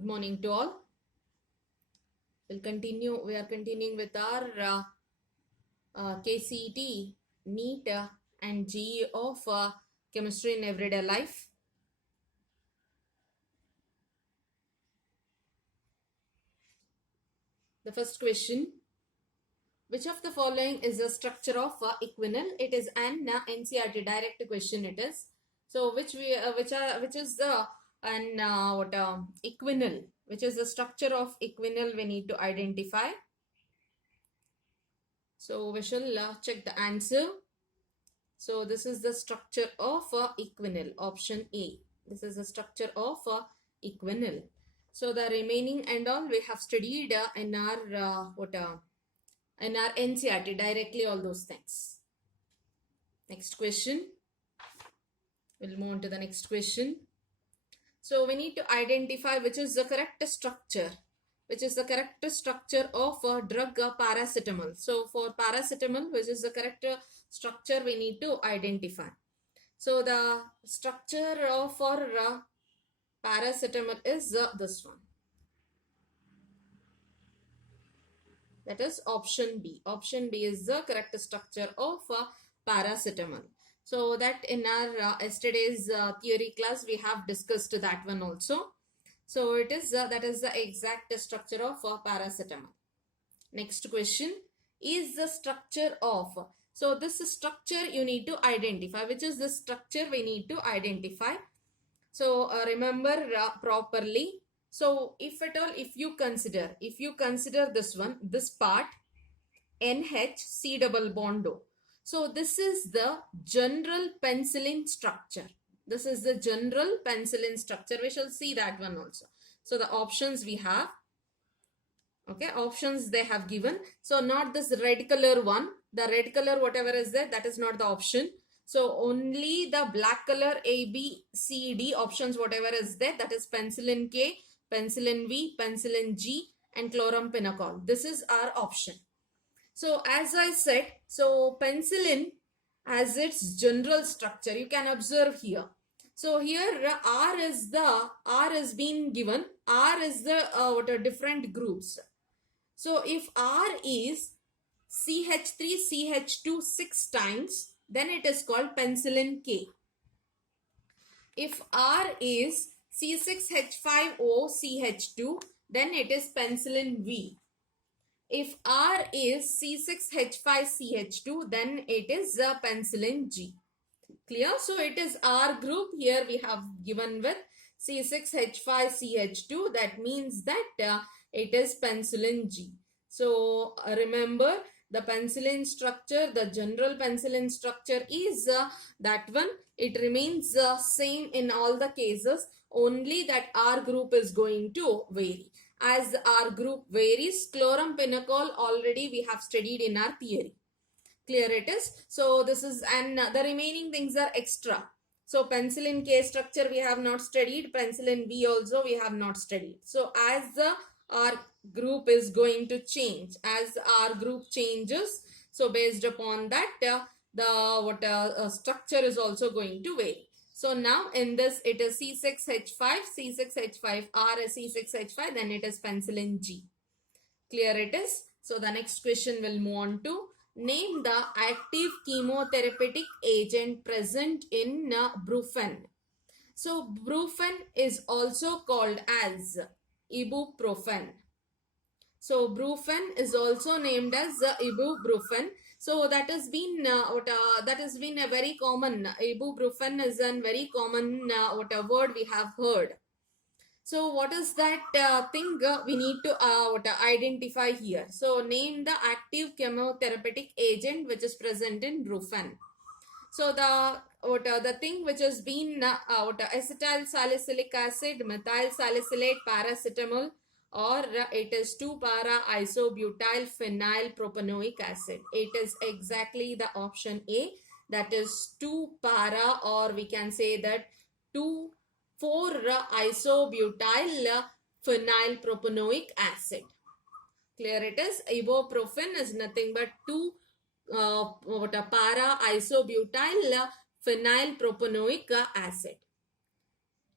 Good morning to all. We are continuing with our KCET, NEET and GE of Chemistry in Everyday Life. The first question, which of the following is the structure of equinal? It is an NCERT direct question it is. So which is the equinal? Which is the structure of equinal we need to identify. So we shall check the answer. So this is the structure of equinal, option A. This is the structure of equinal. So the remaining and all we have studied in our in our NCERT directly, all those things. Next question. We'll move on to the next question. So we need to identify which is the correct structure. Which is the correct structure of drug paracetamol. So for paracetamol, which is the correct structure we need to identify. So the structure for paracetamol is this one. That is option B. Option B is the correct structure of paracetamol. So that in our yesterday's theory class we have discussed that one also. So it is that is the exact structure of paracetamol. Next question is the structure of. So this structure you need to identify. Which is the structure we need to identify. So remember properly. So if at all, if you consider this one, this part, NH double bond O. So this is the general penicillin structure. This is the general penicillin structure. We shall see that one also. So the options we have. Okay, options they have given. So not this red color one. The red color whatever is there, that is not the option. So only the black color A, B, C, D options whatever is there, that is penicillin K, penicillin V, penicillin G and chloramphenicol. This is our option. So as I said, so penicillin has its general structure. You can observe here. So here R is being given. R is the different groups. So if R is CH3 CH2 6 times, then it is called penicillin K. If R is C6H5O CH2, then it is penicillin V. If R is C6H5CH2, then it is penicillin G. Clear? So it is R group. Here we have given with C6H5CH2. That means that it is penicillin G. So remember the penicillin structure, the general penicillin structure is that one. It remains same in all the cases. Only that R group is going to vary. As our group varies, chloramphenicol already we have studied in our theory. Clear it is? So this is, and the remaining things are extra. So penicillin K structure we have not studied. Penicillin B also we have not studied. So as our group is going to change, as our group changes, so based upon that the structure is also going to vary. So now in this it is C6H5, C6H5, R is C6H5, then it is penicillin G. Clear it is? So the next question will move on to name the active chemotherapeutic agent present in brufen. So brufen is also called as ibuprofen. So brufen is also named as ibuprofen. So that has been a very common, ibuprofen is a very common word we have heard. So what is that thing we need to identify here? So name the active chemotherapeutic agent which is present in brufen. So the thing which has been acetyl salicylic acid, methyl salicylate, paracetamol, or it is 2-para-isobutyl phenyl propanoic acid. It is exactly the option A, that is 2-para, or we can say that 2,4-isobutyl phenyl propanoic acid. Clear it is? Ibuprofen is nothing but 2-para-isobutyl phenyl propanoic acid.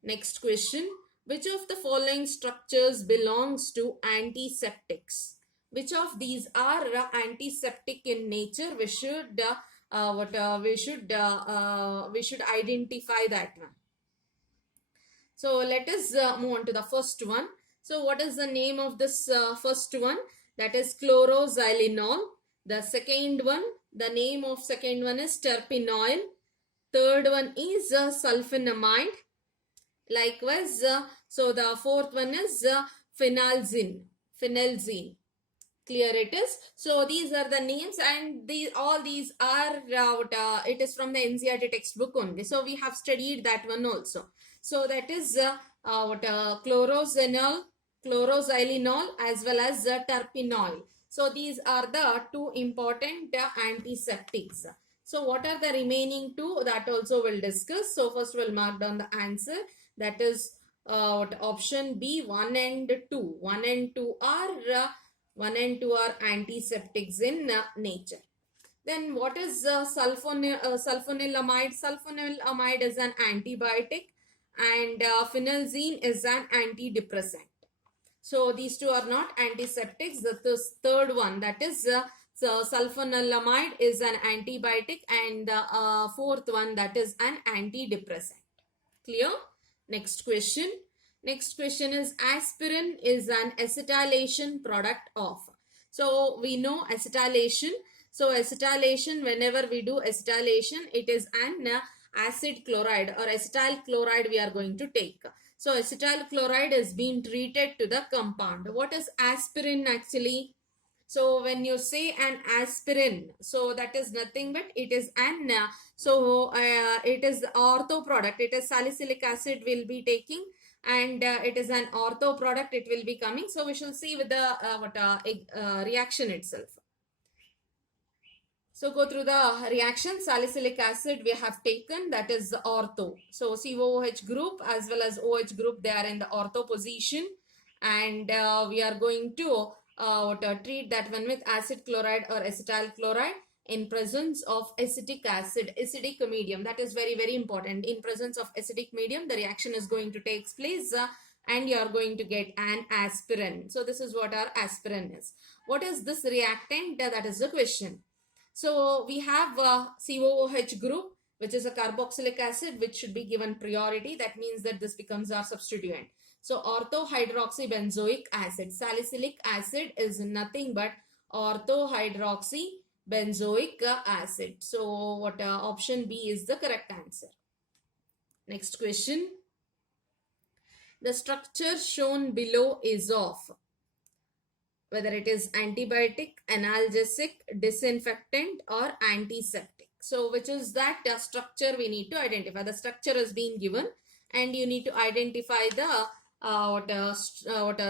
Next question. Which of the following structures belongs to antiseptics? Which of these are antiseptic in nature? We should identify that one. So let us move on to the first one. So what is the name of this first one? That is chloroxylenol. The second one, the name of second one is terpenoil. Third one is sulfonamide. Likewise, so the fourth one is phenelzine. Phenelzine. Clear it is. So these are the names, and all these are it is from the NCERT textbook only. So we have studied that one also. So that is chloroxylenol as well as terpenoil. So these are the two important antiseptics. So what are the remaining two? That also we'll discuss. So first we'll mark down the answer. That is option B, 1 and 2. 1 and 2 are antiseptics in nature. Then what is sulfonilamide? Sulfonilamide is an antibiotic, and phenelzine is an antidepressant. So these two are not antiseptics. The third one, that is sulfonilamide, is an antibiotic, and the fourth one, that is an antidepressant. Clear? Next question. Next question is aspirin is an acetylation product of. So we know acetylation. So acetylation, whenever we do acetylation, it is an acid chloride or acetyl chloride we are going to take. So acetyl chloride is being treated to the compound. What is aspirin actually? So when you say an aspirin, so that is nothing but it is an it is ortho product. It is salicylic acid will be taking, and it is an ortho product it will be coming. So we shall see with the reaction itself. So go through the reaction. Salicylic acid we have taken, that is ortho. So COOH group as well as OH group, they are in the ortho position, and we are going to treat that one with acid chloride or acetyl chloride in presence of acetic acid, acidic medium. That is very, very important. In presence of acidic medium, the reaction is going to take place and you are going to get an aspirin. So this is what our aspirin is. What is this reactant? That is the question. So we have COOH group, which is a carboxylic acid, which should be given priority. That means that this becomes our substituent. So orthohydroxybenzoic acid. Salicylic acid is nothing but orthohydroxybenzoic acid. So what option B is the correct answer. Next question. The structure shown below is of whether it is antibiotic, analgesic, disinfectant, or antiseptic. So which is that structure we need to identify. The structure is being given and you need to identify the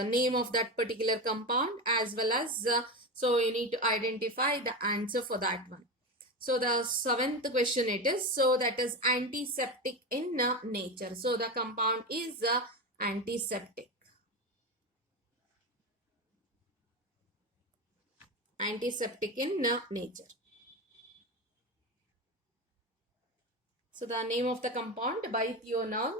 name of that particular compound, as well as so you need to identify the answer for that one. So the seventh question it is. So that is antiseptic in nature. So the compound is antiseptic. Antiseptic in nature. So the name of the compound, bithionol.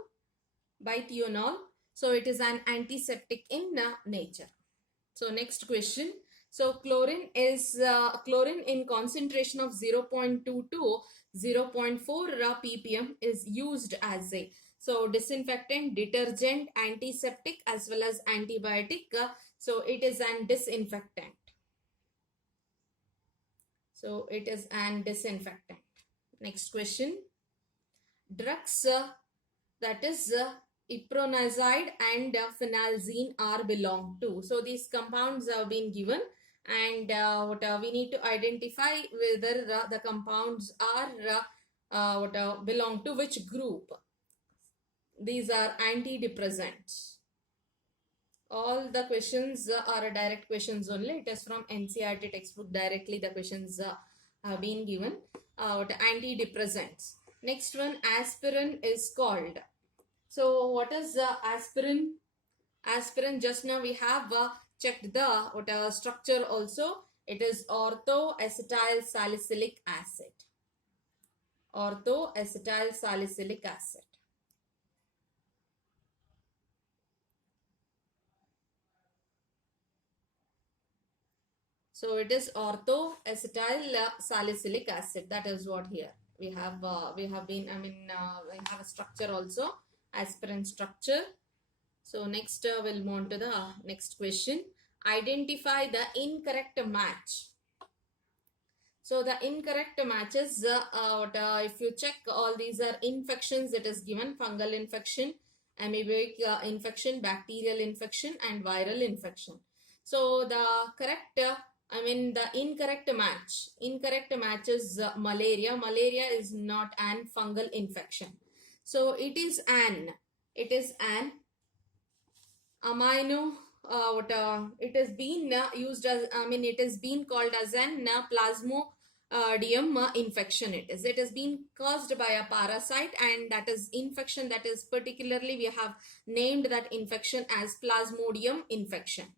So it is an antiseptic in nature. So next question. So chlorine is chlorine in concentration of 0.2 to 0.4 ppm is used as a disinfectant, detergent, antiseptic as well as antibiotic. So it is an disinfectant. So it is an disinfectant. Next question. Drugs that is iproniazide and phenelzine are belong to. So these compounds have been given, and we need to identify whether the compounds are belong to which group. These are antidepressants. All the questions are direct questions only. It is from NCERT textbook directly. The questions have been given. Antidepressants. Next one, aspirin is called. So what is aspirin? Aspirin, just now we have checked the structure also. It is orthoacetyl salicylic acid. Orthoacetyl salicylic acid. So it is orthoacetyl salicylic acid. That is what here we have. We have been. We have a structure also, aspirin structure. So next we'll move on to the next question. Identify the incorrect match. So the incorrect matches, if you check, all these are infections. It is given fungal infection, amoebic infection, bacterial infection, and viral infection. So the correct, the incorrect match. Incorrect match is malaria. Malaria is not an fungal infection. So it is an amino, it has been used as, it has been called as an plasmodium infection. It has been caused by a parasite, and that is infection, that is particularly we have named that infection as plasmodium infection.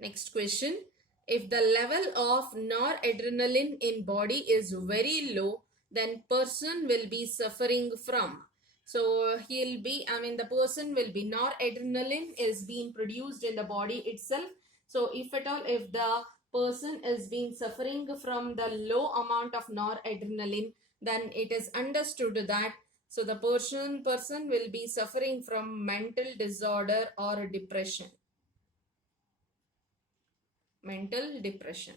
Next question. If the level of noradrenaline in body is very low, then person will be suffering from. So he'll be, the person will be, noradrenaline is being produced in the body itself. So if at all, if the person is being suffering from the low amount of noradrenaline, then it is understood that so the person will be suffering from mental disorder or depression. Mental depression.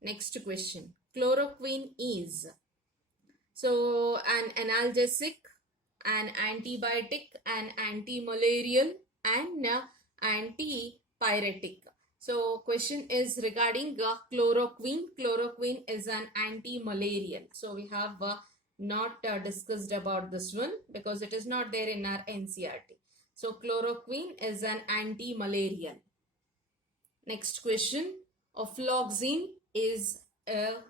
Next question. Chloroquine is so an analgesic, an antibiotic, an antimalarial, and antipyretic. So question is regarding chloroquine. Chloroquine is an antimalarial. So we have not discussed about this one because it is not there in our NCRT. So chloroquine is an antimalarial. Next question. Ofloxacin is a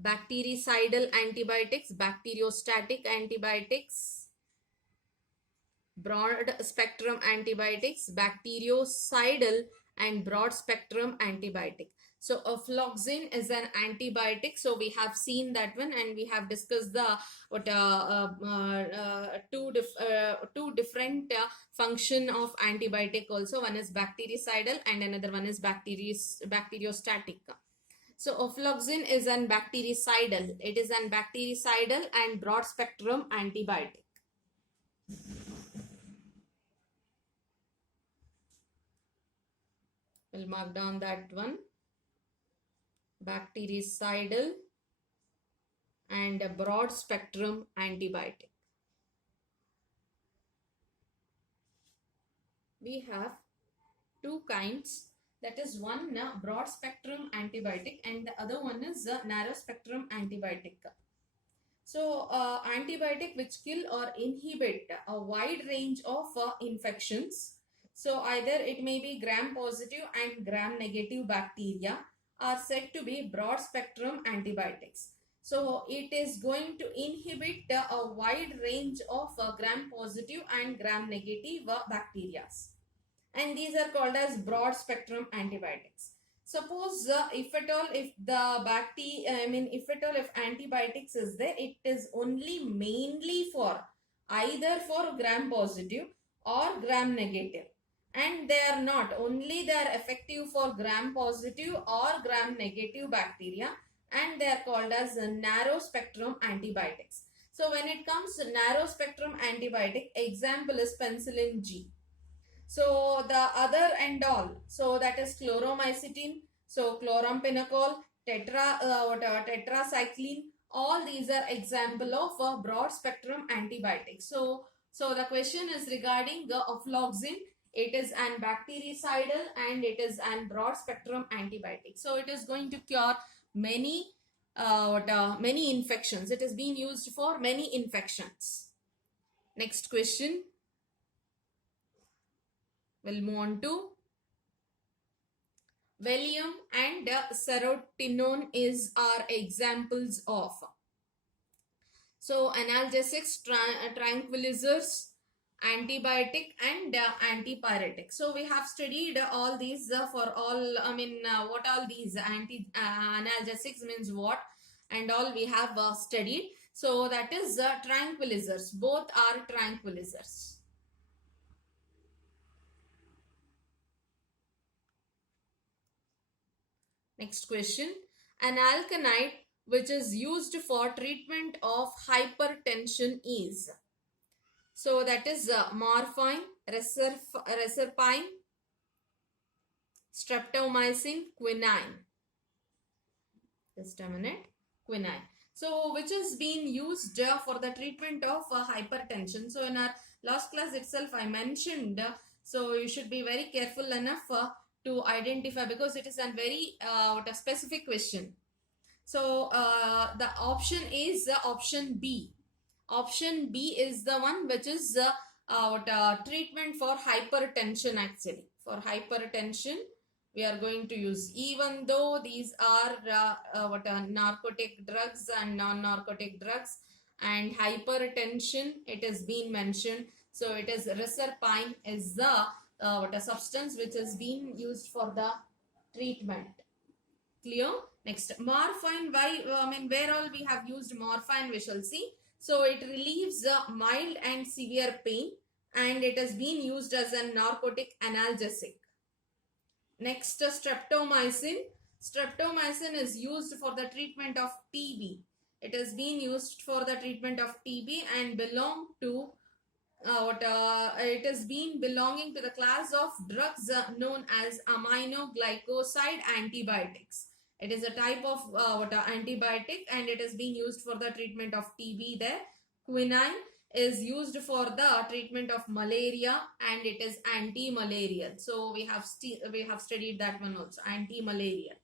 bactericidal antibiotics, bacteriostatic antibiotics, broad spectrum antibiotics, bactericidal and broad spectrum antibiotic. So ofloxacin is an antibiotic. So we have seen that one, and we have discussed the two different function of antibiotic also. One is bactericidal and another one is bacteriostatic. So ofloxacin is an bactericidal. It is an bactericidal and broad spectrum antibiotic. We'll mark down that one. Bactericidal and a broad spectrum antibiotic. We have two kinds. That is one broad spectrum antibiotic and the other one is a narrow spectrum antibiotic. So antibiotic which kill or inhibit a wide range of infections. So either it may be gram positive and gram negative bacteria are said to be broad spectrum antibiotics. So it is going to inhibit a wide range of gram positive and gram negative bacteria. And these are called as broad spectrum antibiotics. Suppose if at all, if if antibiotics is there, it is only mainly for either for gram positive or gram negative, and they are not only, they are effective for gram positive or gram negative bacteria, and they are called as narrow spectrum antibiotics. So when it comes to narrow spectrum antibiotic, example is penicillin G. So the other and all, so that is chloromycetin, so chloramphenicol, tetracycline, all these are example of broad spectrum antibiotics. So the question is regarding the ofloxacin. It is an bactericidal and it is an broad spectrum antibiotic. So it is going to cure many many infections. It is being used for many infections. Next question. We'll move on to Valium and serotonin are examples of. So analgesics, tranquilizers, antibiotic and antipyretic. So we have studied all these for all, what all these analgesics means what and all we have studied. So that is tranquilizers. Both are tranquilizers. Next question. An alkanite which is used for treatment of hypertension is. So that is morphine, reserpine, streptomycin, quinine. Just a minute. Quinine. So which is being used for the treatment of hypertension. So in our last class itself I mentioned, so you should be very careful enough to identify, because it is a very what a specific question. So the option is option B. Option B is the one which is treatment for hypertension actually. For hypertension, we are going to use, even though these are narcotic drugs and non-narcotic drugs, and hypertension it is being mentioned. So it is reserpine is the a substance which is being used for the treatment. Clear? Next, morphine. Why? Where all we have used morphine, we shall see. So it relieves mild and severe pain, and it has been used as a narcotic analgesic. Next, streptomycin. Streptomycin is used for the treatment of TB. It has been used for the treatment of TB and belong to it has been belonging to the class of drugs known as aminoglycoside antibiotics. It is a type of antibiotic, and it is being used for the treatment of TB there. Quinine is used for the treatment of malaria, and it is anti-malarial. So we have studied that one also, anti-malarial.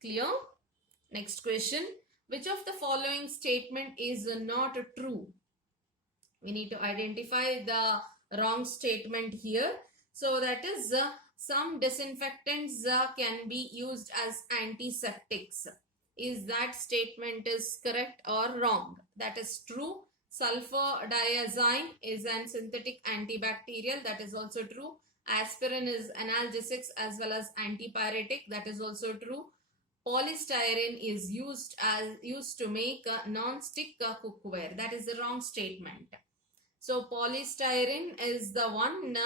Clear? Next question. Which of the following statement is not true? We need to identify the wrong statement here. So that is some disinfectants can be used as antiseptics. Is that statement is correct or wrong? That is true. Sulfadiazine is an synthetic antibacterial. That is also true. Aspirin is analgesics as well as antipyretic. That is also true. Polystyrene is used to make non-stick cookware. That is the wrong statement. So polystyrene is the one,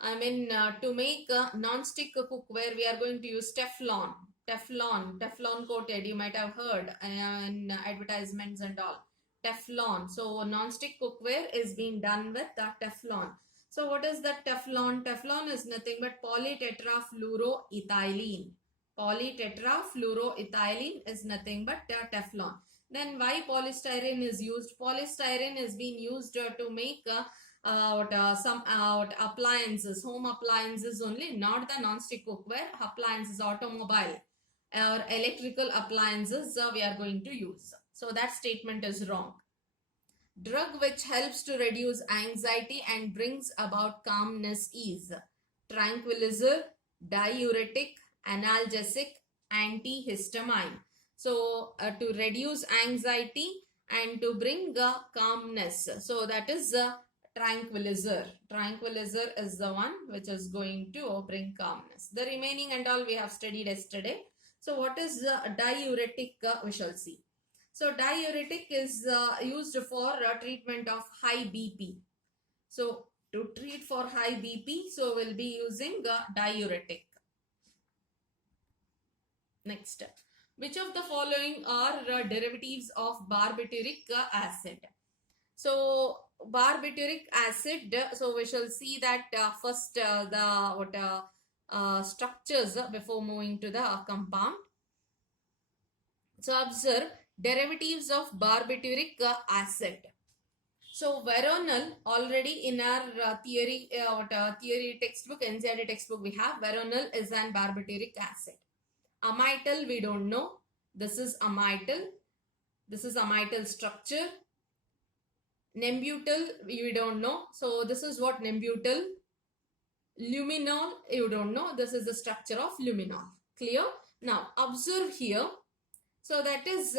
to make non-stick cookware, we are going to use Teflon. Teflon coated, you might have heard in advertisements and all. Teflon. So non-stick cookware is being done with Teflon. So what is that Teflon? Teflon is nothing but polytetrafluoroethylene. Polytetrafluoroethylene is nothing but Teflon. Then why polystyrene is used? Polystyrene is being used to make some appliances, home appliances only, not the non-stick cookware, appliances, automobile or electrical appliances we are going to use. So that statement is wrong. Drug which helps to reduce anxiety and brings about calmness is tranquilizer, diuretic, analgesic, antihistamine. So to reduce anxiety and to bring calmness. So that is tranquilizer. Tranquilizer is the one which is going to bring calmness. The remaining and all we have studied yesterday. So what is diuretic? We shall see. So diuretic is used for treatment of high BP. So to treat for high BP, so we'll be using diuretic. Next step. Which of the following are derivatives of barbituric acid? So barbituric acid, so we shall see that first the structures before moving to the compound. So observe derivatives of barbituric acid. So veronal, already in our theory textbook, NCERT textbook, we have veronal is an barbituric acid. Amityl, we don't know. This is amityl. This is amityl structure. Nembutyl, we don't know. So this is what nembutyl. Luminol, you don't know. This is the structure of luminol. Clear? Now observe here. So that is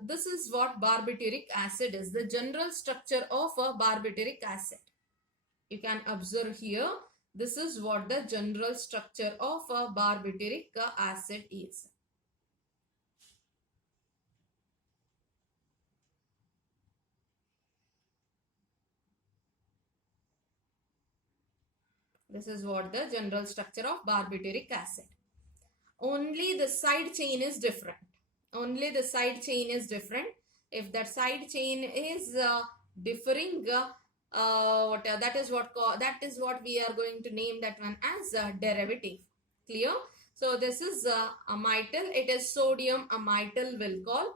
this is what barbituric acid is. The general structure of a barbituric acid. You can observe here. This is what the general structure of a barbituric acid is. This is what the general structure of barbituric acid. only the side chain is different. Only the side chain is different. If that side chain is differing, that is what we are going to name that one as a derivative. Clear? So this is amityl. It is sodium amityl vilcol.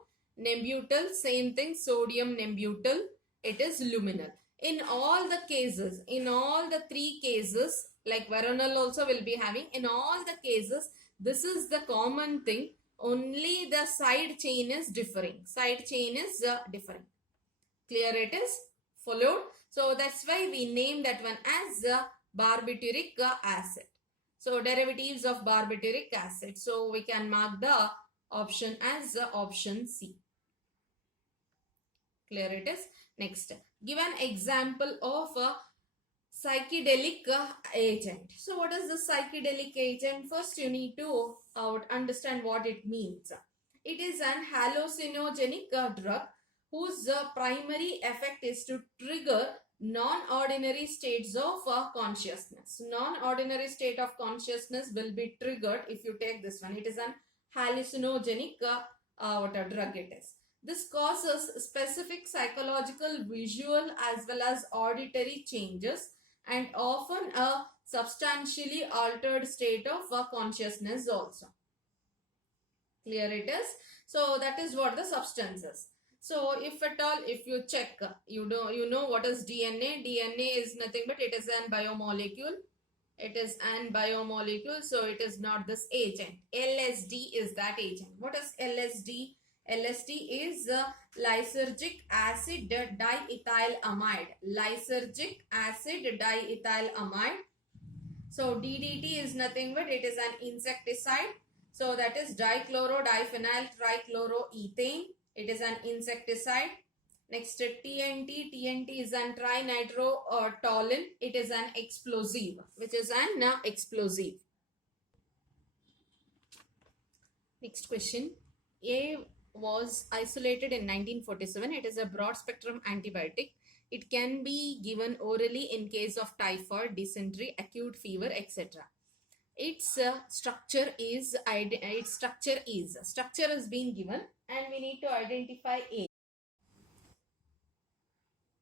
Nembutyl, same thing, sodium nembutyl. It is luminal. In all the cases, in all the three cases, like veronal also will be having, in all the cases, this is the common thing. Only the side chain is differing. Side chain is differing. Clear it is? Followed? So that's why we name that one as barbituric acid. So derivatives of barbituric acid. So we can mark the option as option C. Clear it is? Next, give an example of a psychedelic agent. So what is the psychedelic agent? First you need to understand what it means. It is an hallucinogenic drug whose primary effect is to trigger non-ordinary states of consciousness. Non-ordinary state of consciousness will be triggered if you take this one. It is an hallucinogenic what a drug it is. This causes specific psychological, visual as well as auditory changes and often a substantially altered state of consciousness also. Clear it is? So that is what the substance is. So if at all, if you check, you know what is DNA. DNA is nothing but it is an biomolecule. It is an biomolecule, so it is not this agent. LSD is that agent. What is LSD? LSD is lysergic acid diethylamide. Lysergic acid diethylamide. So DDT is nothing but it is an insecticide. So that is dichloro-diphenyl trichloroethane. It is an insecticide. Next, TNT. TNT is an trinitrotoluene. It is an explosive, which is an explosive. Next question. A was isolated in 1947. It is a broad spectrum antibiotic. It can be given orally in case of typhoid, dysentery, acute fever, etc. Its structure is being given, and we need to identify A.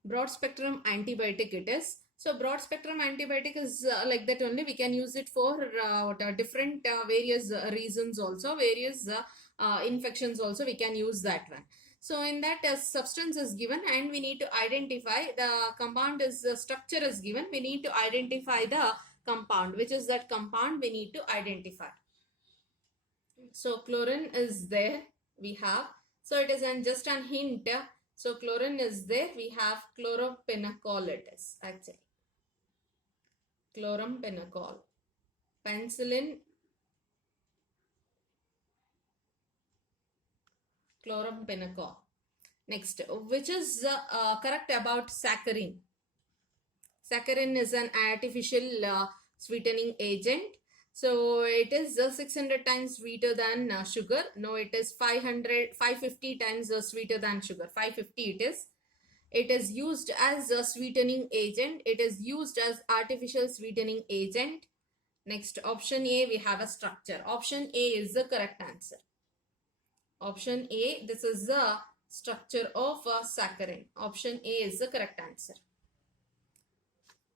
Broad spectrum antibiotic it is. So broad spectrum antibiotic is like that only. We can use it for different various reasons also, various infections also we can use that one. So in that substance is given and we need to identify the compound is structure is given. We need to identify the compound. Which is that compound we need to identify. So chlorine is there we have. So it is just an hint. So chlorine is there. We have chlorophenol it is actually. Chloramphenicol. Penicillin. Chloramphenicol. Next, which is correct about saccharin? Saccharin is an artificial sweetening agent. So it is 600 times sweeter than sugar. No, it is 550 times sweeter than sugar. 550 it is. It is used as a sweetening agent. It is used as artificial sweetening agent. Next, option A, we have a structure. Option A is the correct answer. Option A, this is the structure of saccharin. Option A is the correct answer.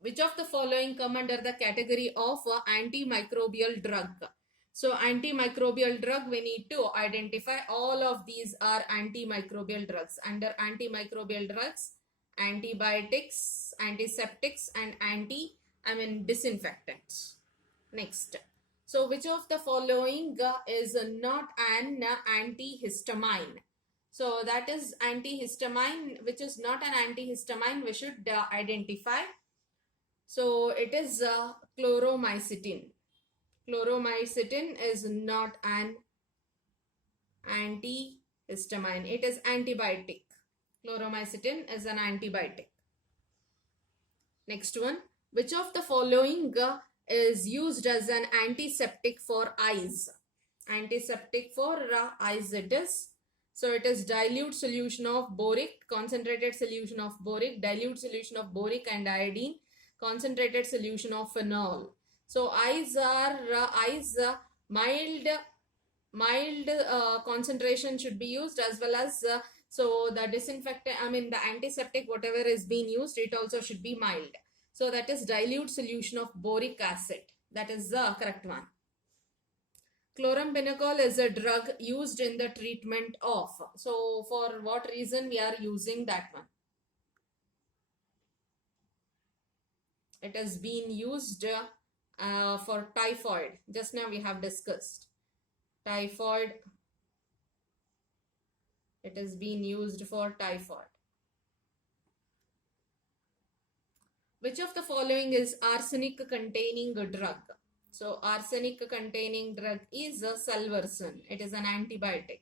Which of the following come under the category of antimicrobial drug? So antimicrobial drug, we need to identify all of these are antimicrobial drugs. Under antimicrobial drugs, antibiotics, antiseptics and disinfectants. Next. So which of the following is not an antihistamine? So that is antihistamine, which is not an antihistamine, we should identify. So it is chloromycetin. Chloromycetin is not an antihistamine. It is antibiotic. Chloromycetin is an antibiotic. Next one. Which of the following is used as an antiseptic for eyes? Antiseptic for eyes it is. So it is dilute solution of boric, concentrated solution of boric, dilute solution of boric and iodine, concentrated solution of phenol. So eyes are mild mild concentration should be used, as well as so the disinfectant, I mean the antiseptic, whatever is being used, it also should be mild. So that is dilute solution of boric acid. That is the correct one. Chloramphenicol is a drug used in the treatment of. So for what reason we are using that one? It has been used for typhoid. Just now we have discussed typhoid. It has been used for typhoid. Which of the following is arsenic containing drug? So arsenic containing drug is salvarsan. It is an antibiotic.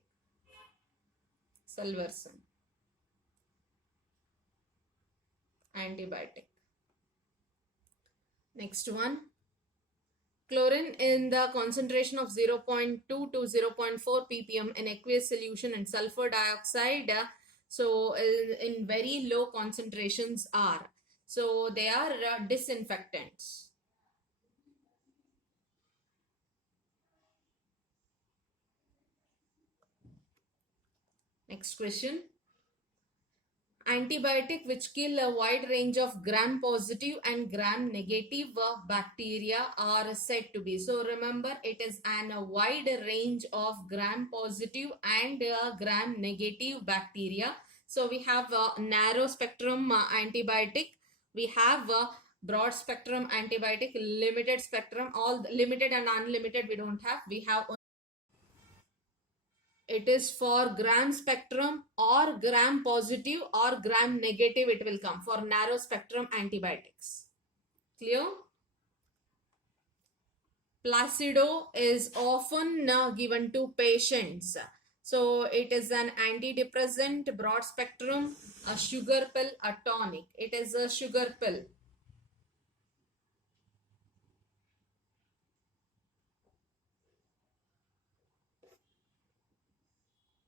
Salvarsan. Antibiotic. Next one. Chlorine in the concentration of 0.2 to 0.4 ppm in aqueous solution, and sulfur dioxide so in very low concentrations are, so they are disinfectants. Next question. Antibiotic which kill a wide range of gram positive and gram negative bacteria are said to be. So remember, it is a wide range of gram positive and gram negative bacteria. So we have narrow spectrum antibiotic, we have broad spectrum antibiotic, limited spectrum, all limited and unlimited we don't have. We have, it is for gram spectrum or gram positive or gram negative, it will come for narrow spectrum antibiotics. Clear? Placebo is often given to patients. So it is an antidepressant, broad spectrum, a sugar pill, a tonic. It is a sugar pill.